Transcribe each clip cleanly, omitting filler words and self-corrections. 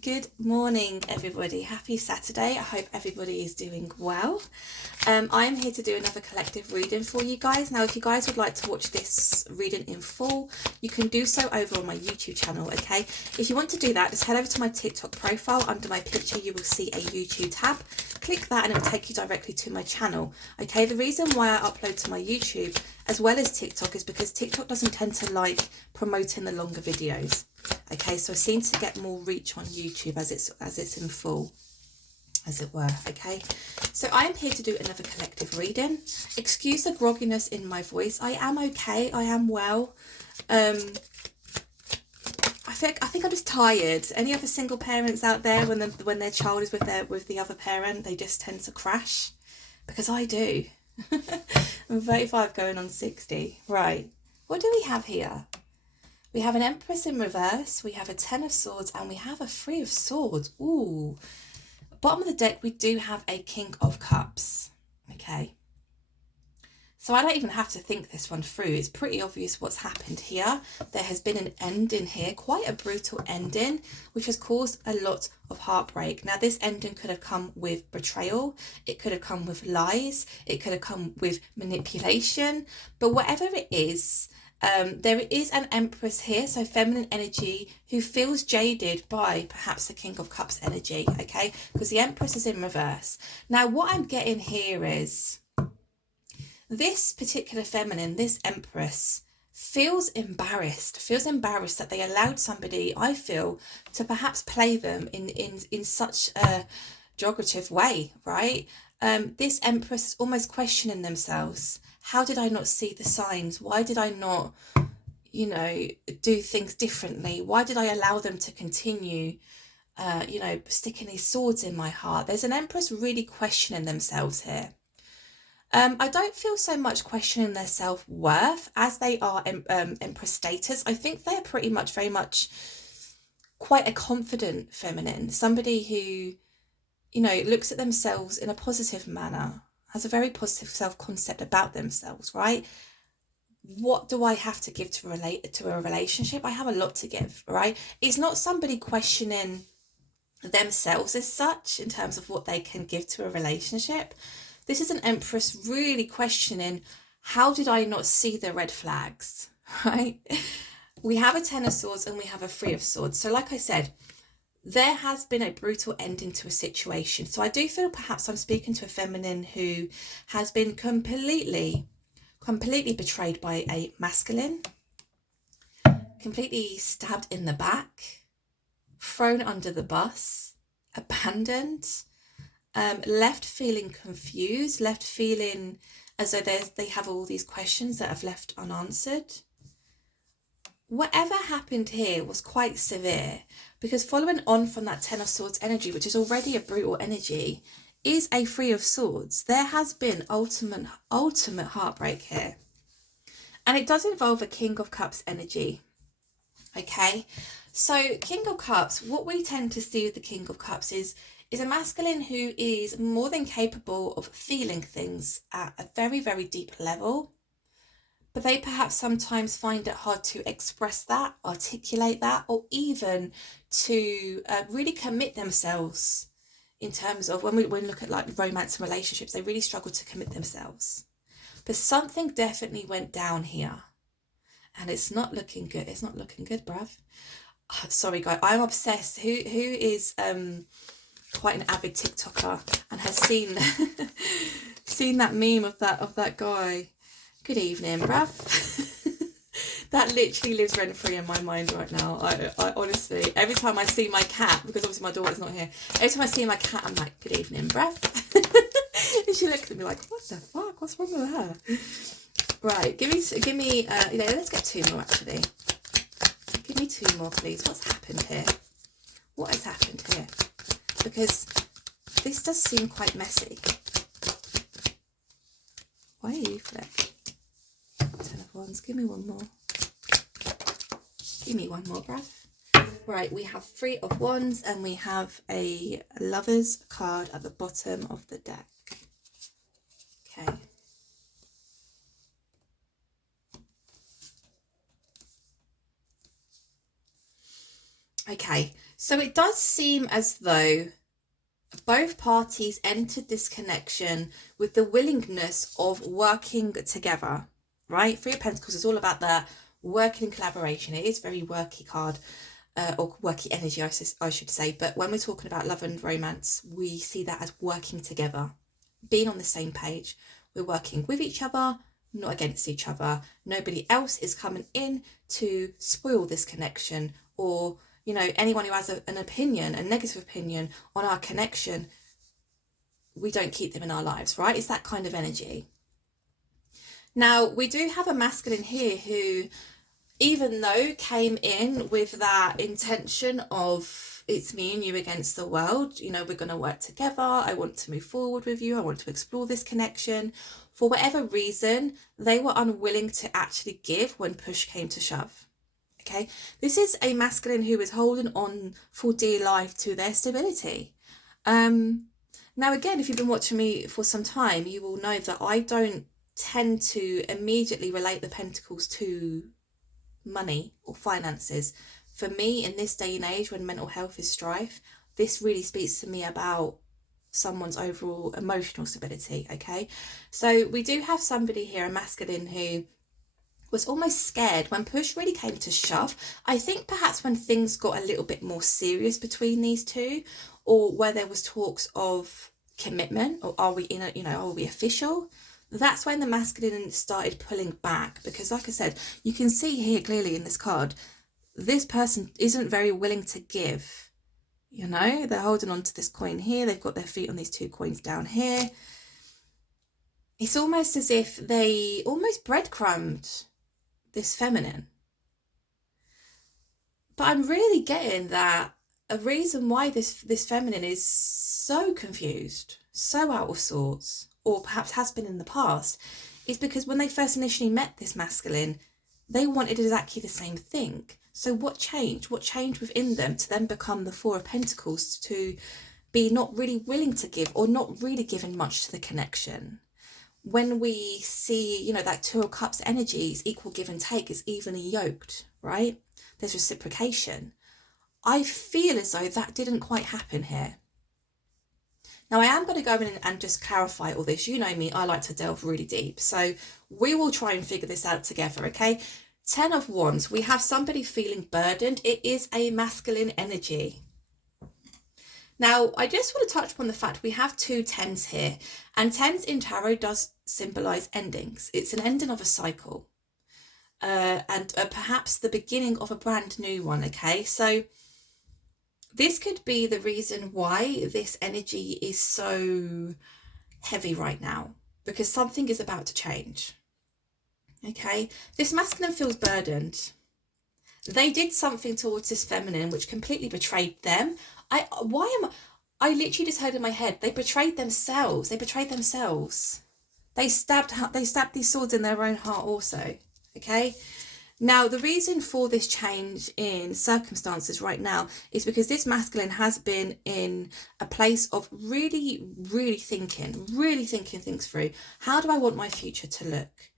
Good morning, everybody. Happy Saturday. I hope everybody is doing well. I'm here to do another collective reading for you guys. Now, if you guys would like to watch this reading in full, you can do so over on my YouTube channel, okay? If you want to do that, just head over to my TikTok profile. Under my picture, you will see a YouTube tab. Click that and it will take you directly to my channel, okay? The reason why I upload to my YouTube as well as TikTok is because TikTok doesn't tend to like promoting the longer videos. Okay, so I seem to get more reach on YouTube as it's in full, as it were. Okay, so I am here to do another collective reading. Excuse the grogginess in my voice. I am okay. I am well. I think I'm just tired. Any other single parents out there, when their child is with the other parent, they just tend to crash, because I do. I'm 35 going on 60. Right. What do we have here? We have an Empress in reverse, we have a Ten of Swords, and we have a Three of Swords. Ooh. Bottom of the deck, we do have a King of Cups. Okay. So I don't even have to think this one through. It's pretty obvious what's happened here. There has been an ending here, quite a brutal ending, which has caused a lot of heartbreak. Now, this ending could have come with betrayal. It could have come with lies. It could have come with manipulation. But whatever it is, there is an Empress here, so feminine energy, who feels jaded by perhaps the King of Cups energy, okay? Because the Empress is in reverse. Now, what I'm getting here is this particular feminine, this Empress, feels embarrassed that they allowed somebody, I feel, to perhaps play them in such a derogative way, right? This Empress is almost questioning themselves. How did I not see the signs? Why did I not, do things differently? Why did I allow them to continue, sticking these swords in my heart? There's an Empress really questioning themselves here. I don't feel so much questioning their self-worth as they are Empress status. I think they're pretty much very much quite a confident feminine, somebody who, looks at themselves in a positive manner, has a very positive self-concept about themselves, right? What do I have to give to relate to a relationship? I have a lot to give, right? It's not somebody questioning themselves as such in terms of what they can give to a relationship. This is an Empress really questioning, how did I not see the red flags, right? We have a Ten of Swords and we have a Three of Swords. So like I said, there has been a brutal ending to a situation. So I do feel perhaps I'm speaking to a feminine who has been completely betrayed by a masculine, completely stabbed in the back, thrown under the bus, abandoned, left feeling confused, left feeling as though they have all these questions that have left unanswered. Whatever happened here was quite severe, because following on from that Ten of Swords energy, which is already a brutal energy, is a Three of Swords. There has been ultimate heartbreak here. And it does involve a King of Cups energy. Okay, so King of Cups, what we tend to see with the King of Cups is a masculine who is more than capable of feeling things at a very, very deep level. But they perhaps sometimes find it hard to express that, articulate that, or even to really commit themselves in terms of when we look at like romance and relationships, they really struggle to commit themselves. But something definitely went down here. And it's not looking good. It's not looking good, bruv. Oh, sorry, guys. I'm obsessed. Who is quite an avid TikToker and has seen seen that meme of that guy? Good evening, bruv. That literally lives rent free in my mind right now. I honestly, every time I see my cat, because obviously my daughter's not here, every time I see my cat, I'm like, good evening, bruv. And she looks at me like, what the fuck? What's wrong with her? Right, give me, let's get two more actually. Give me two more, please. What's happened here? What has happened here? Because this does seem quite messy. Why are you flipped? Ten of Wands. Give me one more. Give me one more, bruv. Right, we have Three of Wands and we have a Lover's card at the bottom of the deck. Okay. Okay, So it does seem as though both parties entered this connection with the willingness of working together, right? Three of Pentacles is all about that working in collaboration. It is very worky card, or worky energy, I should say. But when we're talking about love and romance, we see that as working together, being on the same page. We're working with each other, not against each other. Nobody else is coming in to spoil this connection, or anyone who has an opinion, a negative opinion on our connection, we don't keep them in our lives, right? It's that kind of energy. Now, we do have a masculine here who, even though came in with that intention of it's me and you against the world, we're going to work together, I want to move forward with you, I want to explore this connection, for whatever reason, they were unwilling to actually give when push came to shove. Okay, this is a masculine who is holding on for dear life to their stability. Now, again, if you've been watching me for some time, you will know that I don't tend to immediately relate the pentacles to money or finances. For me, in this day and age when mental health is strife, this really speaks to me about someone's overall emotional stability. Okay, so we do have somebody here, a masculine, who was almost scared when push really came to shove. I think perhaps when things got a little bit more serious between these two, or where there was talks of commitment, or are we are we official? That's when the masculine started pulling back, because like I said, you can see here clearly in this card, this person isn't very willing to give. They're holding on to this coin here. They've got their feet on these two coins down here. It's almost as if they almost breadcrumbed this feminine. But I'm really getting that a reason why this feminine is so confused, so out of sorts, or perhaps has been in the past, is because when they first initially met this masculine, they wanted exactly the same thing. So what changed? What changed within them to then become the Four of Pentacles, to be not really willing to give, or not really giving much to the connection? When we see, that Two of Cups energy is equal give and take, is evenly yoked, right? There's reciprocation. I feel as though that didn't quite happen here. Now, I am going to go in and just clarify all this. You know me, I like to delve really deep. So we will try and figure this out together, okay? 10 of Wands, we have somebody feeling burdened. It is a masculine energy. Now, I just want to touch upon the fact we have two 10s here, and 10s in tarot does symbolize endings. It's an ending of a cycle, and perhaps the beginning of a brand new one, okay? So this could be the reason why this energy is so heavy right now, because something is about to change, okay? This masculine feels burdened. They did something towards this feminine which completely betrayed them. I literally just heard in my head, they betrayed themselves. They stabbed these swords in their own heart also, okay? Now, the reason for this change in circumstances right now is because this masculine has been in a place of really, really thinking things through. How do I want my future to look?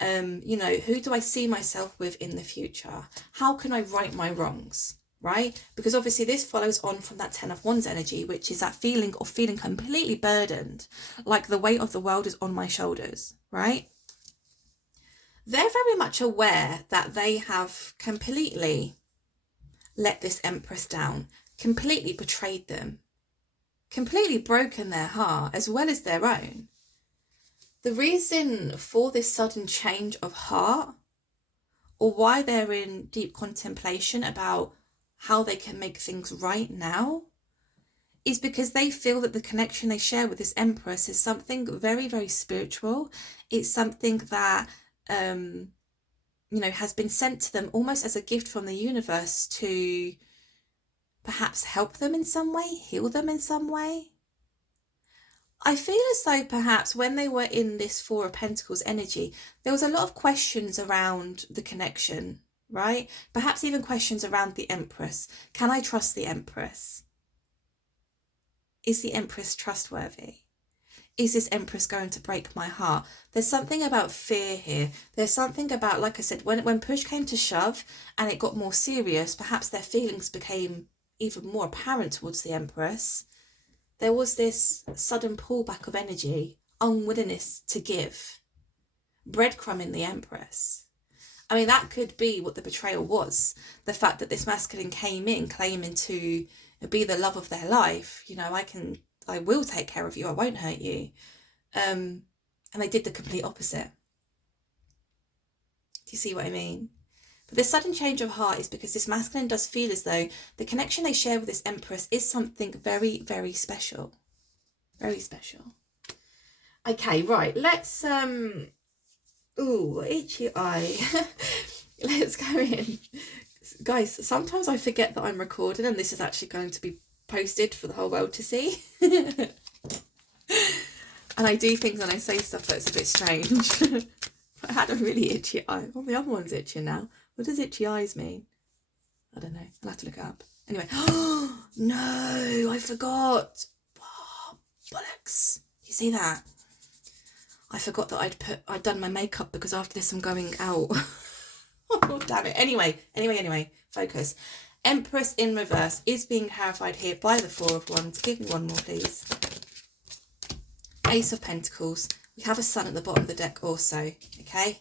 Who do I see myself with in the future? How can I right my wrongs, right? Because obviously this follows on from that 10 of Wands energy, which is that feeling of feeling completely burdened, like the weight of the world is on my shoulders, right? They're very much aware that they have completely let this Empress down, completely betrayed them, completely broken their heart as well as their own. The reason for this sudden change of heart, or why they're in deep contemplation about how they can make things right now, is because they feel that the connection they share with this Empress is something very, very spiritual. It's something that has been sent to them almost as a gift from the universe to perhaps help them in some way, heal them in some way. I feel as though perhaps when they were in this Four of Pentacles energy, there was a lot of questions around the connection, right? Perhaps even questions around the Empress. Can I trust the Empress? Is the Empress trustworthy? Is this Empress going to break my heart? There's something about fear here. There's something about, like I said, when push came to shove and it got more serious, perhaps their feelings became even more apparent towards the Empress, there was this sudden pullback of energy, unwillingness to give, breadcrumbing the Empress. I mean, that could be what the betrayal was. The fact that this masculine came in claiming to be the love of their life. You know, I will take care of you. I won't hurt you. And they did the complete opposite. Do you see what I mean? But this sudden change of heart is because this masculine does feel as though the connection they share with this Empress is something very, very special. Very special. Okay, right. Let's, ooh, itchy eye. Let's go in. Guys, sometimes I forget that I'm recording and this is actually going to be posted for the whole world to see. And I do things and I say stuff that's a bit strange. I had a really itchy eye. Well, the other one's itching now. What does itchy eyes mean? I don't know. I'll have to look it up. Anyway. Oh, no, I forgot. Oh, bollocks. You see that? I forgot that I'd done my makeup because after this I'm going out. Oh, damn it. Anyway. Focus. Empress in reverse is being clarified here by the Four of Wands. Give me one more, please. Ace of Pentacles. We have a Sun at the bottom of the deck also, okay?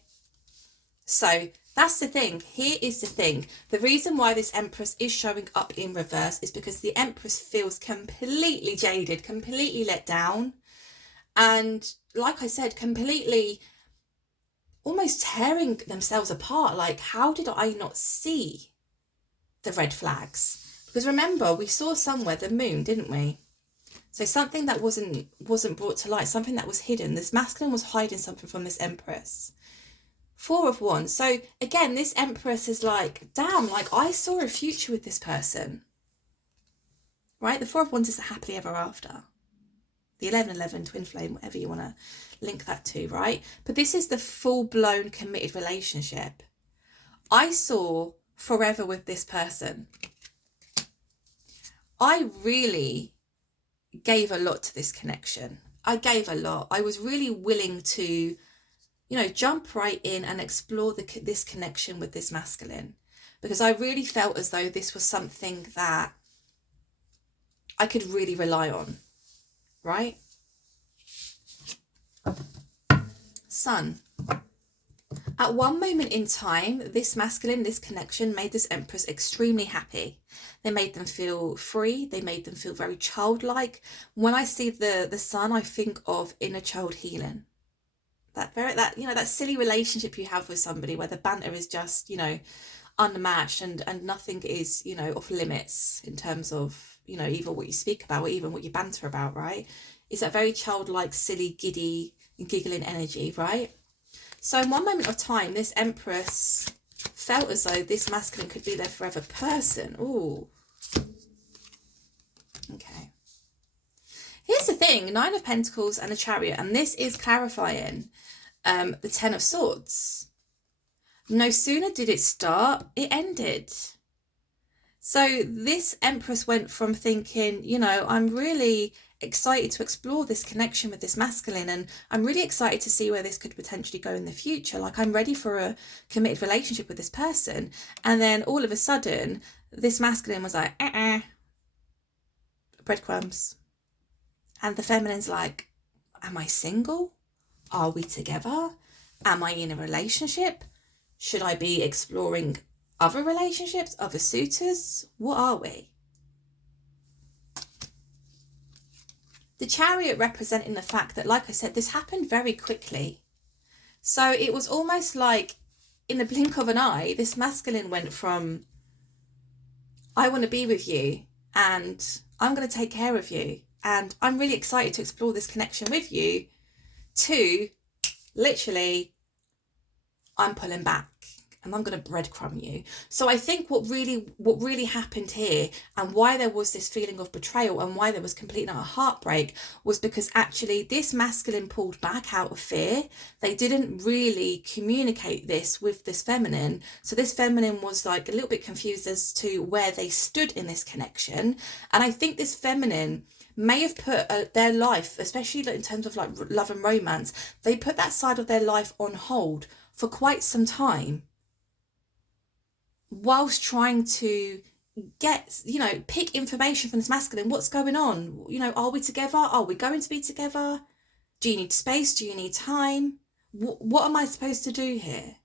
So that's the thing. Here is the thing. The reason why this Empress is showing up in reverse is because the Empress feels completely jaded, completely let down. And like I said, completely almost tearing themselves apart. Like, how did I not see the red flags? Because remember, we saw somewhere the moon, didn't we? So something that wasn't brought to light, something that was hidden. This masculine was hiding something from this Empress. Four of Wands. So again, this Empress is like, damn, like I saw a future with this person. Right? The Four of Wands is the happily ever after. The 11-11, twin flame, whatever you want to link that to, right? But this is the full-blown committed relationship. I saw forever with this person. I really gave a lot to this connection. I gave a lot. I was really willing to, you know, jump right in and explore this connection with this masculine, because I really felt as though this was something that I could really rely on, right? Sun. At one moment in time, this masculine, this connection made this Empress extremely happy. They made them feel free. They made them feel very childlike. When I see the Sun, I think of inner child healing. That silly relationship you have with somebody where the banter is just, you know, unmatched and nothing is, you know, off limits in terms of, you know, even what you speak about or even what you banter about, right? It's that very childlike, silly, giddy, giggling energy, right? So in one moment of time, this Empress felt as though this masculine could be their forever person. Ooh. Okay. Here's the thing, Nine of Pentacles and a Chariot, and this is clarifying the Ten of Swords. No sooner did it start, it ended. So this Empress went from thinking, you know, I'm really excited to explore this connection with this masculine, and I'm really excited to see where this could potentially go in the future. Like, I'm ready for a committed relationship with this person. And then all of a sudden, this masculine was like, breadcrumbs. And the feminine's like, am I single? Are we together? Am I in a relationship? Should I be exploring other relationships, other suitors? What are we? The Chariot representing the fact that, like I said, this happened very quickly. So it was almost like in the blink of an eye, this masculine went from, I want to be with you and I'm going to take care of you and I'm really excited to explore this connection with you, to literally, I'm pulling back and I'm going to breadcrumb you. So I think what really happened here, and why there was this feeling of betrayal and why there was complete and utter heartbreak, was because actually this masculine pulled back out of fear. They didn't really communicate this with this feminine. So this feminine was like a little bit confused as to where they stood in this connection. And I think this feminine may have put their life, especially in terms of like love and romance, they put that side of their life on hold for quite some time, whilst trying to get, pick information from this masculine. What's going on? Are we together? Are we going to be together? Do you need space? Do you need time? What am I supposed to do here?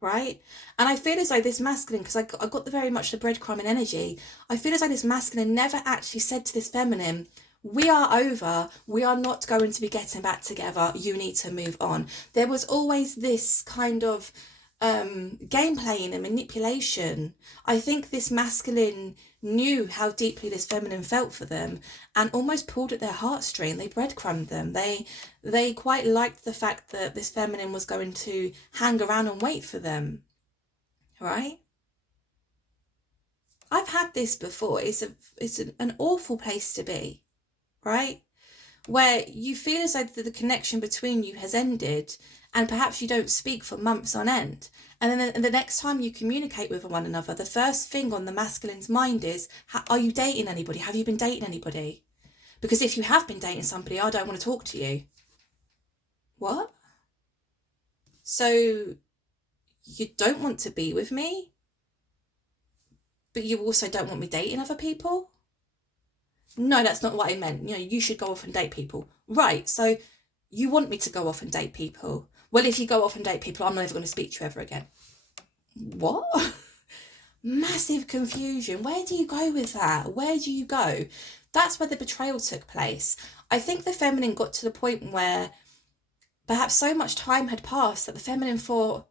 Right? And I feel as though this masculine, because I got the very much the breadcrumb and energy, I feel as though this masculine never actually said to this feminine, we are over, we are not going to be getting back together, you need to move on. There was always this kind of game playing and manipulation. I think this masculine knew how deeply this feminine felt for them and almost pulled at their heartstring. They breadcrumbed them. They quite liked the fact that this feminine was going to hang around and wait for them, right? I've had this before. It's an awful place to be, right? Where you feel as though the connection between you has ended and perhaps you don't speak for months on end. And then the next time you communicate with one another, the first thing on the masculine's mind is, are you dating anybody? Have you been dating anybody? Because if you have been dating somebody, I don't want to talk to you. What? So you don't want to be with me, but you also don't want me dating other people? No, that's not what I meant. You should go off and date people. Right, so you want me to go off and date people. Well, if you go off and date people, I'm never going to speak to you ever again. What? Massive confusion. Where do you go with that? Where do you go? That's where the betrayal took place. I think the feminine got to the point where perhaps so much time had passed that the feminine thought,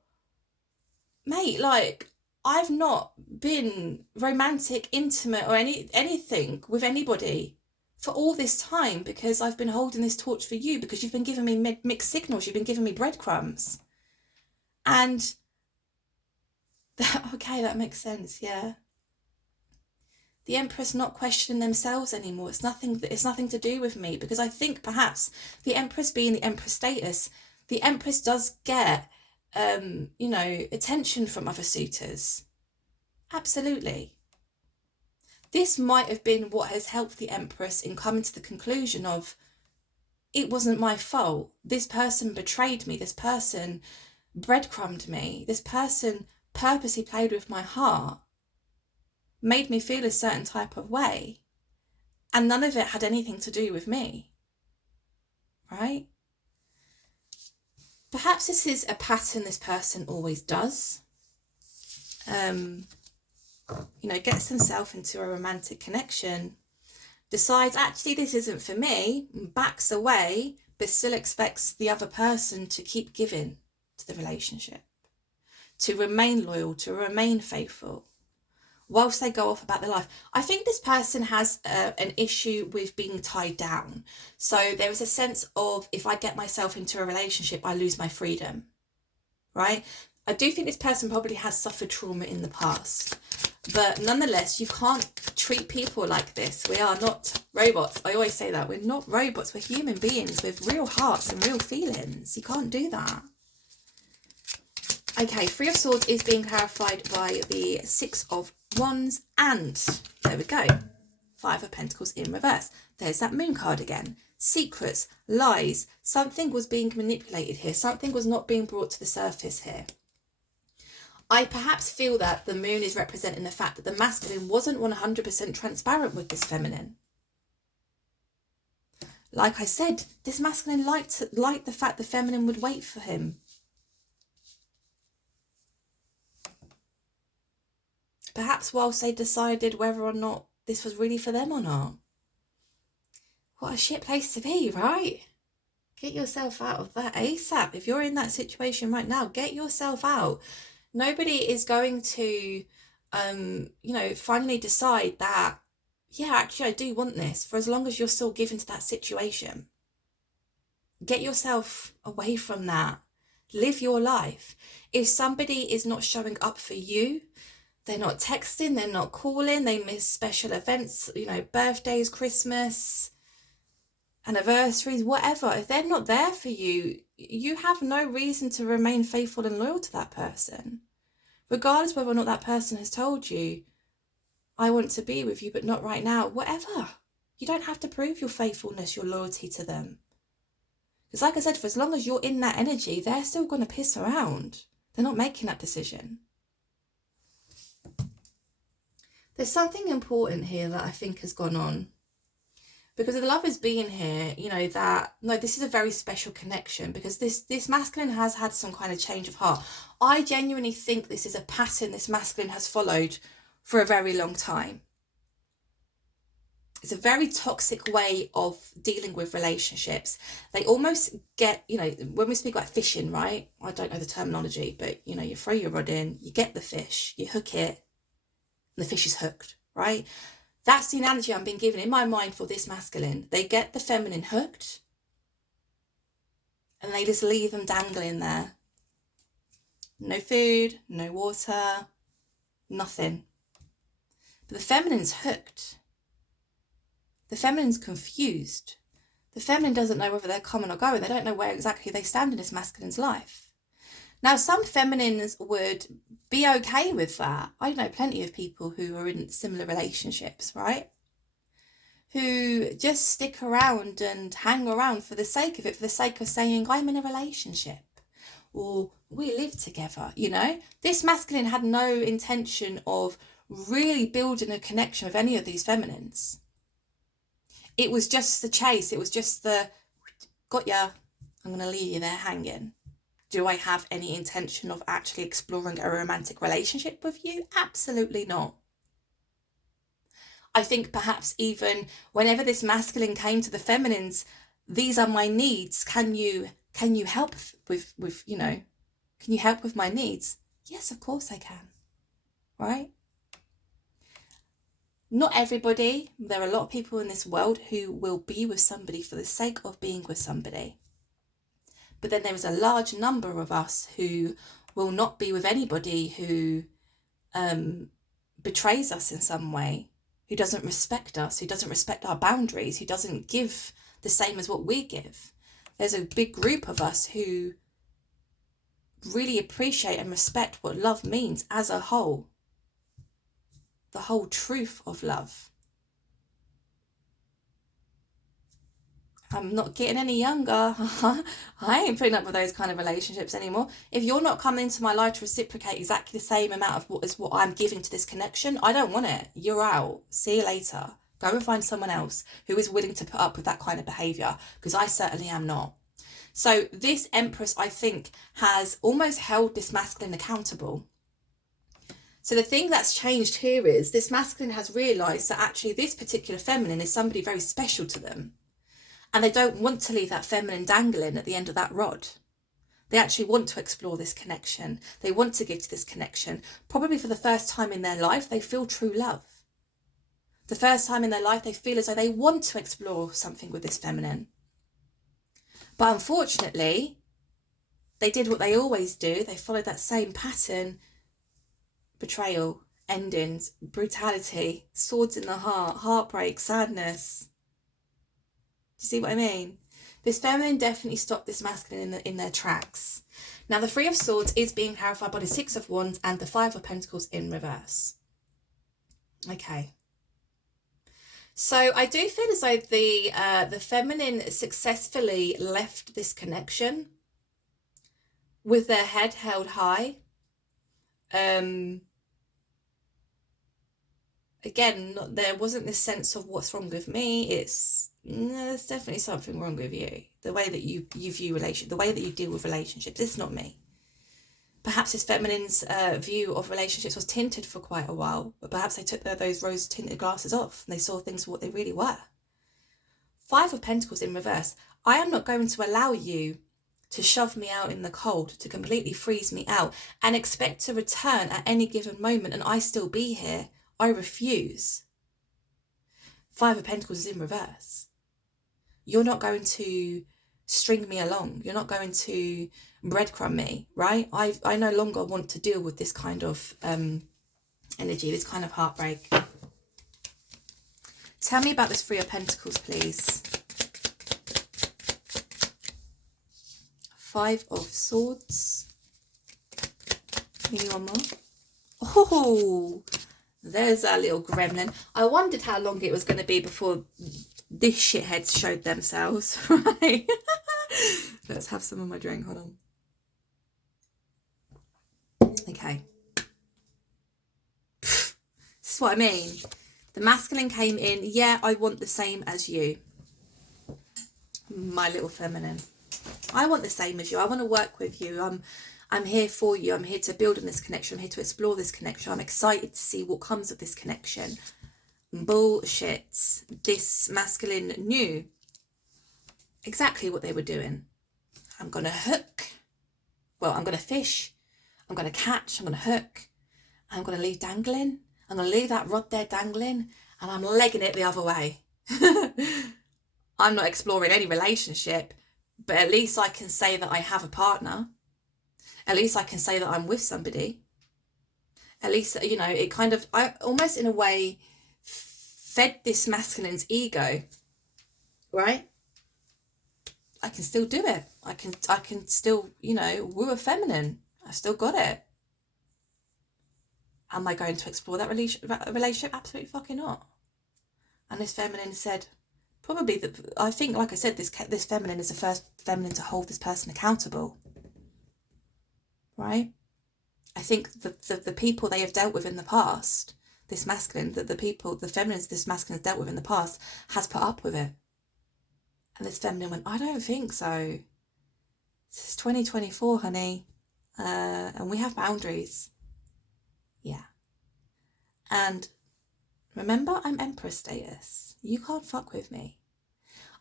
mate, I've not been romantic, intimate, or anything with anybody for all this time because I've been holding this torch for you, because you've been giving me mixed signals, you've been giving me breadcrumbs. And okay, that makes sense, yeah. The Empress not questioning themselves anymore. It's nothing to do with me, because I think perhaps the Empress being the Empress status, the Empress does get attention from other suitors. Absolutely. This might have been what has helped the Empress in coming to the conclusion of, it wasn't my fault. This person betrayed me. This person breadcrumbed me. This person purposely played with my heart, made me feel a certain type of way, and none of it had anything to do with me, right? Perhaps this is a pattern this person always does. Gets themselves into a romantic connection, decides actually this isn't for me, backs away, but still expects the other person to keep giving to the relationship, to remain loyal, to remain faithful, whilst they go off about their life. I think this person has an issue with being tied down. So there is a sense of, if I get myself into a relationship, I lose my freedom, right? I do think this person probably has suffered trauma in the past. But nonetheless, you can't treat people like this. We are not robots. I always say that. We're not robots. We're human beings with real hearts and real feelings. You can't do that. Okay, Three of Swords is being clarified by the Six of Wands. And there we go. Five of Pentacles in reverse. There's that Moon card again. Secrets, lies. Something was being manipulated here. Something was not being brought to the surface here. I perhaps feel that the moon is representing the fact that the masculine wasn't 100% transparent with this feminine. Like I said, this masculine liked the fact the feminine would wait for him. Perhaps whilst they decided whether or not this was really for them or not. What a shit place to be, right? Get yourself out of that ASAP. If you're in that situation right now, get yourself out. Nobody is going to, finally decide that, yeah, actually I do want this, for as long as you're still given to that situation. Get yourself away from that. Live your life. If somebody is not showing up for you, they're not texting, they're not calling, they miss special events, birthdays, Christmas, anniversaries, whatever. If they're not there for you, you have no reason to remain faithful and loyal to that person. Regardless whether or not that person has told you, I want to be with you, but not right now, whatever. You don't have to prove your faithfulness, your loyalty to them. Because like I said, for as long as you're in that energy, they're still going to piss around. They're not making that decision. There's something important here that I think has gone on. Because the lovers being here, you know, that, no, this is a very special connection, because this masculine has had some kind of change of heart. I genuinely think this is a pattern this masculine has followed for a very long time. It's a very toxic way of dealing with relationships. They almost get, you know, when we speak about fishing, right? I don't know the terminology, but, you know, you throw your rod in, you get the fish, you hook it, and the fish is hooked, right? That's the analogy I'm being given in my mind for this masculine. They get the feminine hooked and they just leave them dangling there. No food, no water, nothing. But the feminine's hooked. The feminine's confused. The feminine doesn't know whether they're coming or going. They don't know where exactly they stand in this masculine's life. Now, some feminines would be okay with that. I know plenty of people who are in similar relationships, right? Who just stick around and hang around for the sake of it, for the sake of saying, I'm in a relationship, or we live together, you know? This masculine had no intention of really building a connection with any of these feminines. It was just the chase. It was just the, got ya, I'm going to leave you there hanging. Do I have any intention of actually exploring a romantic relationship with you? Absolutely not. I think perhaps even whenever this masculine came to the feminines, these are my needs. Can you help with you know, can you help with my needs? Yes, of course I can. Right? Not everybody. There are a lot of people in this world who will be with somebody for the sake of being with somebody. But then there is a large number of us who will not be with anybody who betrays us in some way, who doesn't respect us, who doesn't respect our boundaries, who doesn't give the same as what we give. There's a big group of us who really appreciate and respect what love means as a whole, the whole truth of love. I'm not getting any younger. I ain't putting up with those kind of relationships anymore. If you're not coming into my life to reciprocate exactly the same amount of what I'm giving to this connection, I don't want it. You're out. See you later. Go and find someone else who is willing to put up with that kind of behaviour, because I certainly am not. So this Empress, I think, has almost held this masculine accountable. So the thing that's changed here is this masculine has realised that actually this particular feminine is somebody very special to them. And they don't want to leave that feminine dangling at the end of that rod. They actually want to explore this connection. They want to give to this connection. Probably for the first time in their life, they feel true love. The first time in their life, they feel as though they want to explore something with this feminine. But unfortunately, they did what they always do. They followed that same pattern. Betrayal, endings, brutality, swords in the heart, heartbreak, sadness. Do you see what I mean? This feminine definitely stopped this masculine in their tracks. Now, the Three of Swords is being clarified by the Six of Wands and the Five of Pentacles in reverse. Okay. So I do feel as though the feminine successfully left this connection with their head held high. Again, there wasn't this sense of what's wrong with me. It's, no, there's definitely something wrong with you. The way that you view relationships, the way that you deal with relationships, it's not me. Perhaps this feminine's view of relationships was tinted for quite a while, but perhaps they took those rose-tinted glasses off and they saw things for what they really were. Five of Pentacles in reverse. I am not going to allow you to shove me out in the cold, to completely freeze me out and expect to return at any given moment and I still be here. I refuse. Five of Pentacles is in reverse. You're not going to string me along. You're not going to breadcrumb me, right? I no longer want to deal with this kind of energy, this kind of heartbreak. Tell me about this Three of Pentacles, please. Five of Swords. Maybe one more. Oh, there's our little gremlin. I wondered how long it was going to be before these shitheads showed themselves, right? Let's have some of my drink, hold on. Okay. is what I mean. The masculine came in, yeah, I want the same as you, my little feminine. I want the same as you. I want to work with you. I'm here for you. I'm here to build on this connection. I'm here to explore this connection. I'm excited to see what comes of this connection. Bullshit. This masculine knew exactly what they were doing. I'm going to hook. Well, I'm going to fish. I'm going to catch. I'm going to hook. I'm going to leave dangling. I'm going to leave that rod there dangling, and I'm legging it the other way. I'm not exploring any relationship, but at least I can say that I have a partner. At least I can say that I'm with somebody. At least, you know, it kind of, I almost in a way fed this masculine's ego, right? I can still do it. I can still, you know, woo a feminine. I still got it. Am I going to explore that relationship? Absolutely fucking not. And this feminine said, probably that, I think, like I said, this feminine is the first feminine to hold this person accountable, right? I think the people they have dealt with in the past, this masculine, the feminines this masculine has dealt with in the past, has put up with it. And this feminine went, I don't think so. This is 2024, honey. And we have boundaries. Yeah. And remember, I'm Empress status. You can't fuck with me.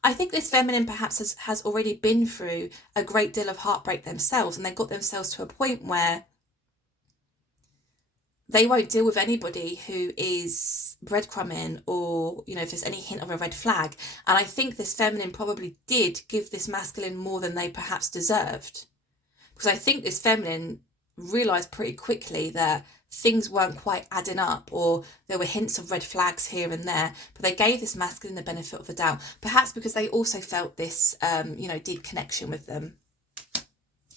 I think this feminine perhaps has already been through a great deal of heartbreak themselves, and they got themselves to a point where they won't deal with anybody who is breadcrumbing, or, you know, if there's any hint of a red flag. And I think this feminine probably did give this masculine more than they perhaps deserved. Because I think this feminine realised pretty quickly that things weren't quite adding up, or there were hints of red flags here and there, but they gave this masculine the benefit of the doubt, perhaps because they also felt this you know, deep connection with them.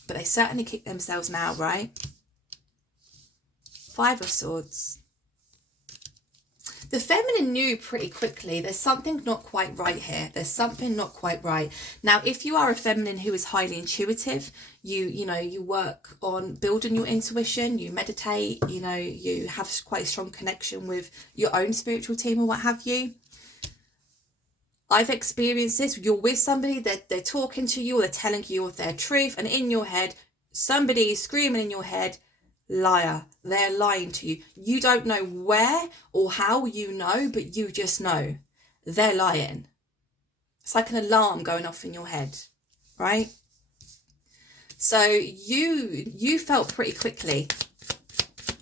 But they certainly kick themselves now, right? 5 of Swords. The feminine knew pretty quickly there's something not quite right here. There's something not quite right. Now, if you are a feminine who is highly intuitive, you know, you work on building your intuition, you meditate, you know, you have quite a strong connection with your own spiritual team or what have you. I've experienced this. You're with somebody, they're talking to you, or they're telling you their truth, and in your head, somebody is screaming in your head, liar, they're lying to you. You don't know where or how you know, but you just know they're lying. It's like an alarm going off in your head, right? So you felt pretty quickly,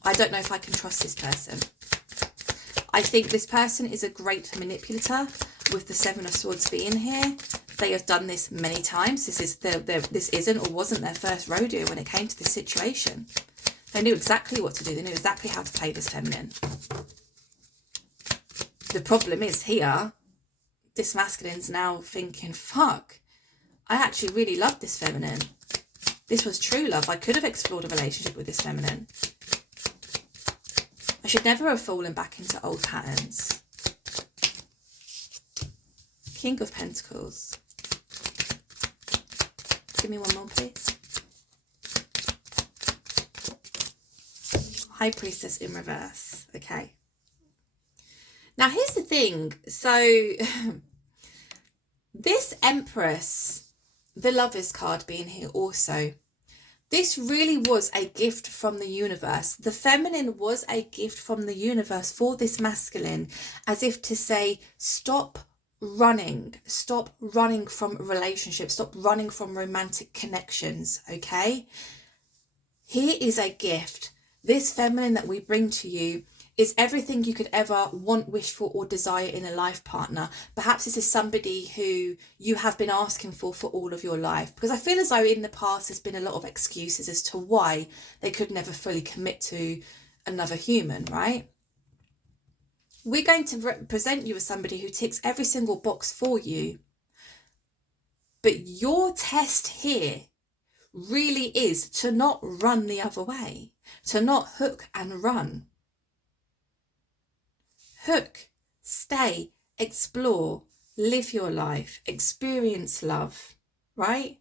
I don't know if I can trust this person. I think this person is a great manipulator, with the 7 of Swords being here. They have done this many times. This isn't or wasn't their first rodeo when it came to this situation. They knew exactly what to do. They knew exactly how to play this feminine. The problem is here, this masculine's now thinking, fuck, I actually really love this feminine. This was true love. I could have explored a relationship with this feminine. I should never have fallen back into old patterns. King of Pentacles. Give me one more, please. High Priestess in reverse. Okay. Now, here's the thing. So, this Empress, the Lovers card being here also, this really was a gift from the universe. The feminine was a gift from the universe for this masculine, as if to say, stop running from relationships, stop running from romantic connections, okay? Here is a gift. This feminine that we bring to you is everything you could ever want, wish for, or desire in a life partner. Perhaps this is somebody who you have been asking for all of your life, because I feel as though in the past there's been a lot of excuses as to why they could never fully commit to another human, right? We're going to present you as somebody who ticks every single box for you. But your test here really is to not run the other way, to not hook and run. Hook, stay, explore, live your life, experience love, right?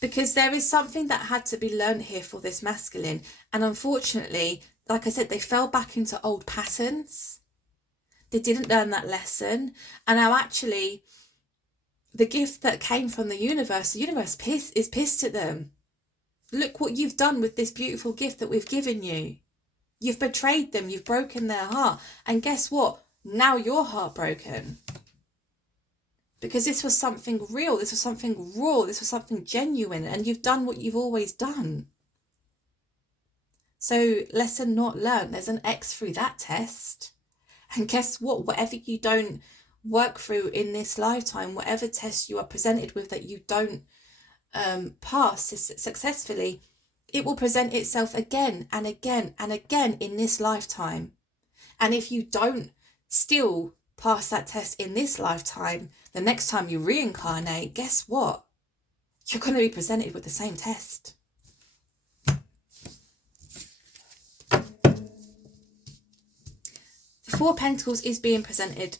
Because there is something that had to be learned here for this masculine. And unfortunately, like I said, they fell back into old patterns. They didn't learn that lesson. And now actually, the gift that came from the universe is pissed at them. Look what you've done with this beautiful gift that we've given you. You've betrayed them. You've broken their heart. And guess what? Now you're heartbroken. Because this was something real. This was something raw. This was something genuine. And you've done what you've always done. So lesson not learned. There's an X through that test. And guess what? Whatever you don't work through in this lifetime, whatever test you are presented with that you don't pass successfully, it will present itself again and again and again in this lifetime. And if you don't still pass that test in this lifetime, the next time you reincarnate, guess what? You're going to be presented with the same test. The Four of Pentacles is being presented.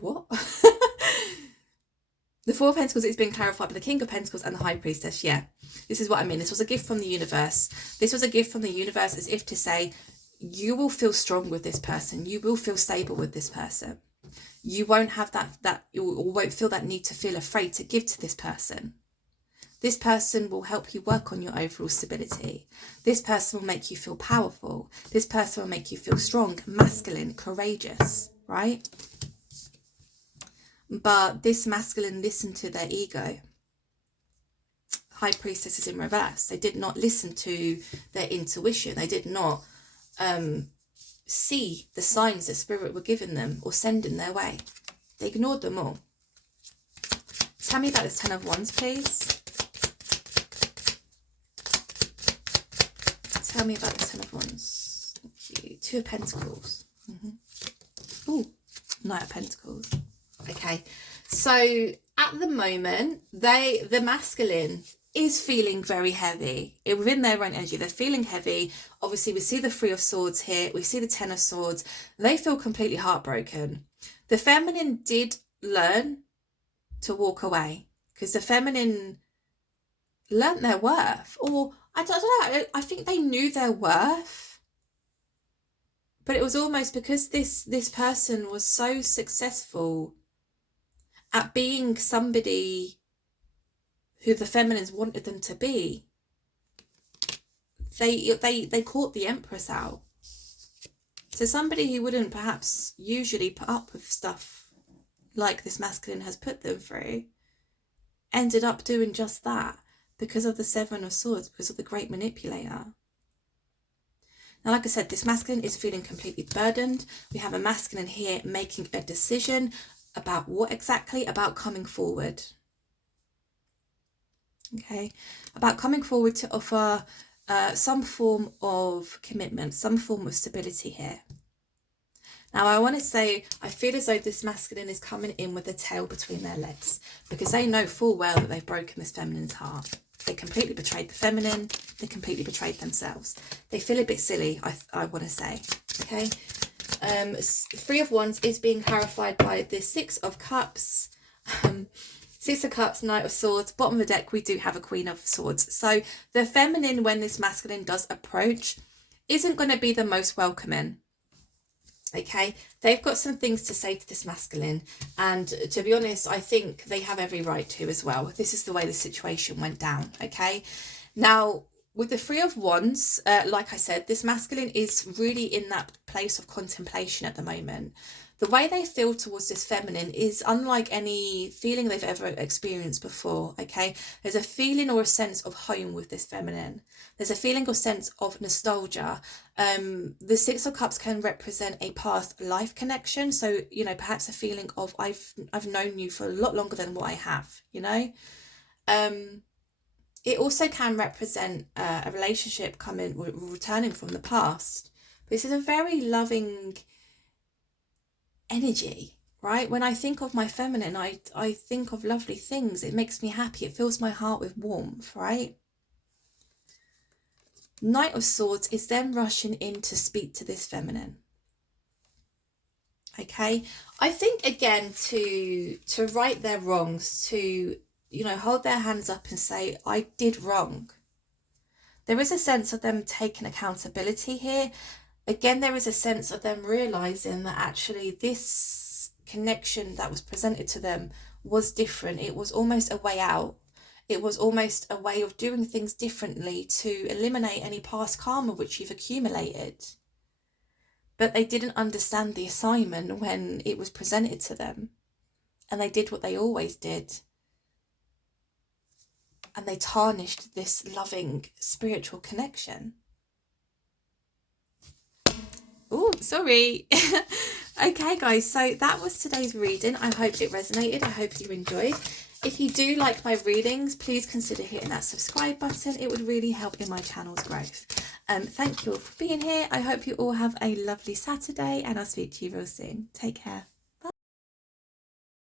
What? The Four of Pentacles is being clarified by the King of Pentacles and the High Priestess. Yeah, this is what I mean. This was a gift from the universe. This was a gift from the universe as if to say, you will feel strong with this person. You will feel stable with this person. You won't have you won't feel that need to feel afraid to give to this person. This person will help you work on your overall stability. This person will make you feel powerful. This person will make you feel strong, masculine, courageous, right? But this masculine listened to their ego. High Priestess is in reverse. They did not listen to their intuition. They did not see the signs that Spirit were giving them or sending their way. They ignored them all. Tell me about this Ten of Wands, please. Tell me about the Ten of Wands. Thank you. Two of Pentacles. Ooh, Knight of Pentacles. Okay, so at the moment, the masculine is feeling very heavy. Within their own energy, they're feeling heavy. Obviously, we see the Three of Swords here. We see the Ten of Swords. They feel completely heartbroken. The feminine did learn to walk away because the feminine learnt their worth. Or, I don't know, I think they knew their worth. But it was almost because this person was so successful at being somebody who the feminines wanted them to be, they caught the Empress out. So somebody who wouldn't perhaps usually put up with stuff like this masculine has put them through ended up doing just that because of the Seven of Swords, because of the Great Manipulator. Now, like I said, this masculine is feeling completely burdened. We have a masculine here making a decision about what exactly? About coming forward. Okay, about coming forward to offer some form of commitment, some form of stability here. Now, I want to say, I feel as though this masculine is coming in with a tail between their legs because they know full well that they've broken this feminine's heart. They completely betrayed the feminine. They completely betrayed themselves. They feel a bit silly, I want to say. Okay. Three of Wands is being clarified by the Six of Cups. Six of Cups, Knight of Swords. Bottom of the deck, we do have a Queen of Swords. So the feminine, when this masculine does approach, isn't going to be the most welcoming. Okay, they've got some things to say to this masculine, and to be honest, I think they have every right to as well. This is the way the situation went down. Okay, now with the Three of Wands, like I said, this masculine is really in that place of contemplation at the moment. The way they feel towards this feminine is unlike any feeling they've ever experienced before, okay? There's a feeling or a sense of home with this feminine. There's a feeling or sense of nostalgia. The Six of Cups can represent a past life connection. So, you know, perhaps a feeling of I've known you for a lot longer than what I have, you know? It also can represent a relationship returning from the past. This is a very loving energy, right? When I think of my feminine, I think of lovely things. It makes me happy. It fills my heart with warmth, right? Knight of Swords is then rushing in to speak to this feminine. Okay, I think again to right their wrongs, to, you know, hold their hands up and say, I did wrong. There is a sense of them taking accountability here. Again, there is a sense of them realizing that actually this connection that was presented to them was different. It was almost a way out. It was almost a way of doing things differently to eliminate any past karma which you've accumulated. But they didn't understand the assignment when it was presented to them. And they did what they always did. And they tarnished this loving spiritual connection. Oh, sorry. Okay, guys, so that was today's reading. I hope it resonated. I hope you enjoyed. If you do like my readings, please consider hitting that subscribe button. It would really help in my channel's growth. Thank you all for being here. I hope you all have a lovely Saturday, and I'll speak to you real soon. Take care.